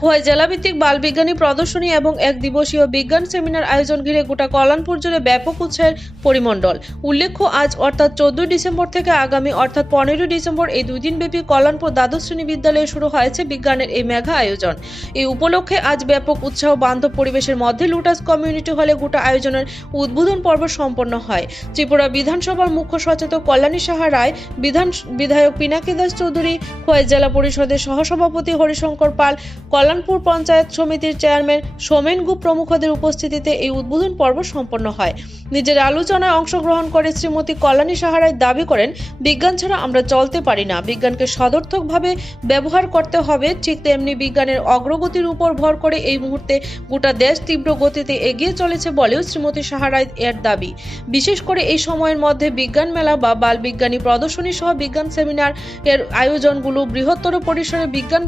খোয়াই জেলাভিত্তিক বালবিজ্ঞানী প্রদর্শনী এবং এক দিবসীয় বিজ্ঞান সেমিনার আয়োজন ঘিরে গোটা কল্যাণপুর জুড়ে ব্যাপক উৎসাহের পরিমণ্ডল। উল্লেখ্য, আজ অর্থাৎ 14 ডিসেম্বর থেকে আগামী অর্থাৎ 15 ডিসেম্বর এই 2 দিনব্যাপী কল্যাণপুর দ্বাদশ শ্রেণী বিদ্যালয়ে শুরু হয়েছে বিজ্ঞানের এই মেগা আয়োজন। এই উপলক্ষে আজ ব্যাপক উৎসাহ বান্ধব পরিবেশের মধ্যে লুটাস কমিউনিটি হলে গোটা আয়োজনের উদ্বোধন পর্ব সম্পন্ন হয়। ত্রিপুরা বিধানসভার মুখ্য সচেতক কল্যাণী সাহা রায়, বিধায়ক পিনাকি দাস চৌধুরী, খোয়াই জেলা পরিষদের সহসভাপতি হরিশঙ্কর পাল, কল্যাণপুর পঞ্চায়েত সমিতির চেয়ারম্যান সোমেন গুপ প্রমুখদের উপস্থিতিতে এই উদ্বোধন পর্ব সম্পন্ন হয়। নিজের আলোচনায় অংশগ্রহণ করে শ্রীমতী কল্যাণী সাহা রায় দাবি করেন, বিজ্ঞান ছাড়া আমরা চলতে পারি না, বিজ্ঞানকে সদর্থকভাবে ব্যবহার করতে হবে। ঠিক তেমনি বিজ্ঞানের অগ্রগতির উপর ভর করে এই মুহূর্তে গোটা দেশ তীব্র গতিতে এগিয়ে চলেছে বলেও শ্রীমতী সাহা রায় এর দাবি। বিশেষ করে এই সময়ের মধ্যে বিজ্ঞান মেলা বা বাল বিজ্ঞানী প্রদর্শনী সহ বিজ্ঞান সেমিনার এর আয়োজনগুলো বৃহত্তর পরিসরে বিজ্ঞান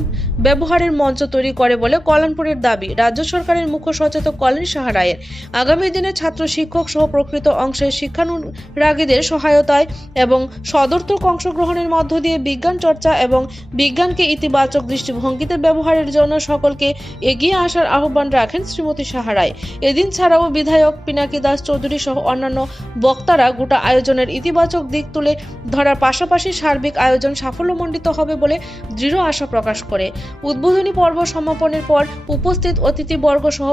ব্যবহারের মঞ্চ তৈরি করে বলে কল্যাণপুরের দাবি। রাজ্য সরকারের মুখ্য সচেতক কল্যাণী সাহা রায়ের আগামী দিনে ছাত্র শিক্ষক সহ প্রকৃত অংশের শিক্ষানুরাগীদের সহায়তায় এবং সদর্থক অংশগ্রহণের মধ্য দিয়ে বিজ্ঞান চর্চা এবং বিজ্ঞানকে ইতিবাচক দৃষ্টিভঙ্গিতে ব্যবহারের জন্য সকলকে এগিয়ে আসার আহ্বান রাখেন শ্রীমতী সাহা রায়। এদিন ছাড়াও বিধায়ক পিনাকি দাস চৌধুরী সহ অন্যান্য বক্তারা গোটা আয়োজনের ইতিবাচক দিক তুলে ধরার পাশাপাশি সার্বিক আয়োজন সাফল্যমণ্ডিত হবে বলে দৃঢ় আশা প্রকাশ করে। উদ্বোধনী পর্ব সমাপনের পর উপস্থিত অতিথিবর্গ সহ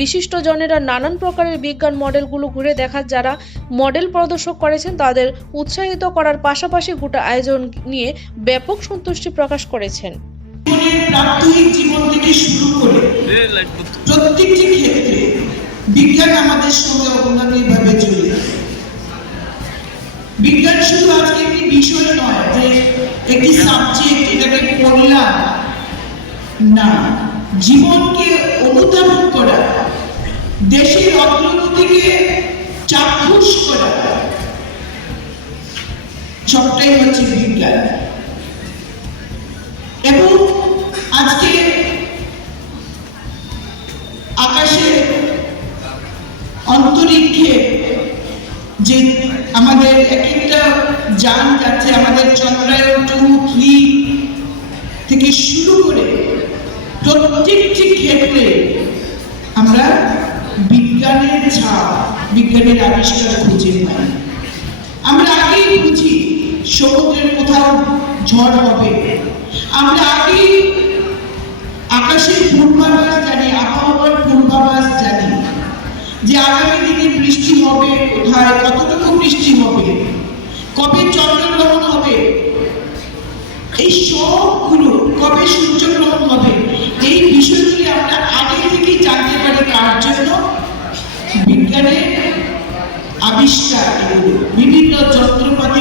বিশিষ্টজনেরা নানান প্রকারের বিজ্ঞান মডেলগুলো ঘুরে দেখা, যারা মডেল প্রদর্শন করেছেন তাদের উৎসাহিত করার পাশাপাশি গোটা আয়োজন নিয়ে ব্যাপক সন্তুষ্টি প্রকাশ করেছেন। প্রাথমিক জীবন থেকে শুরু করে প্রত্যেকটি ক্ষেত্রে বিজ্ঞান আমাদের সঙ্গে অভিনবভাবে জড়িত। বিজ্ঞান শুধু আজকে একটি বিষয় নয় যে একটি সাবজেক্ট, এটাকে পড়লাম না, জীবনকে অনুধাবন করা, দেশের অগ্রগতিকে চাক্ষুষ করা, সবটাই হচ্ছে বিজ্ঞান। এবং আজকে আকাশে অন্তরিক্ষে যে আমাদের এক একটা যান যাচ্ছে, আমাদের চন্দ্রায়ন 2, 3 থেকে শুরু করে প্রত্যেকটি ক্ষেত্রে আমরা বিজ্ঞানের ছাপ, বিজ্ঞানের আবিষ্কার খুঁজে পাই। আমরা আগেই বুঝি সমুদ্রের কোথাও ঝড় হবে, আমরা আগেই আকাশের পূর্বাভাস জানি, আবহাওয়ার পূর্বাভাস জানি যে আগামী দিনে বৃষ্টি হবে, কোথায় কতটুকু বৃষ্টি হবে, কবে চন্দ্রগ্রহণ হবে, এই সবগুলো, কবে সূর্যগ্রহণ হবে, এই বিষয়গুলি আমরা আগে থেকেই জানতে পারি। কার জন্য? বিজ্ঞানের আবিষ্কার, বিভিন্ন যন্ত্রপাতি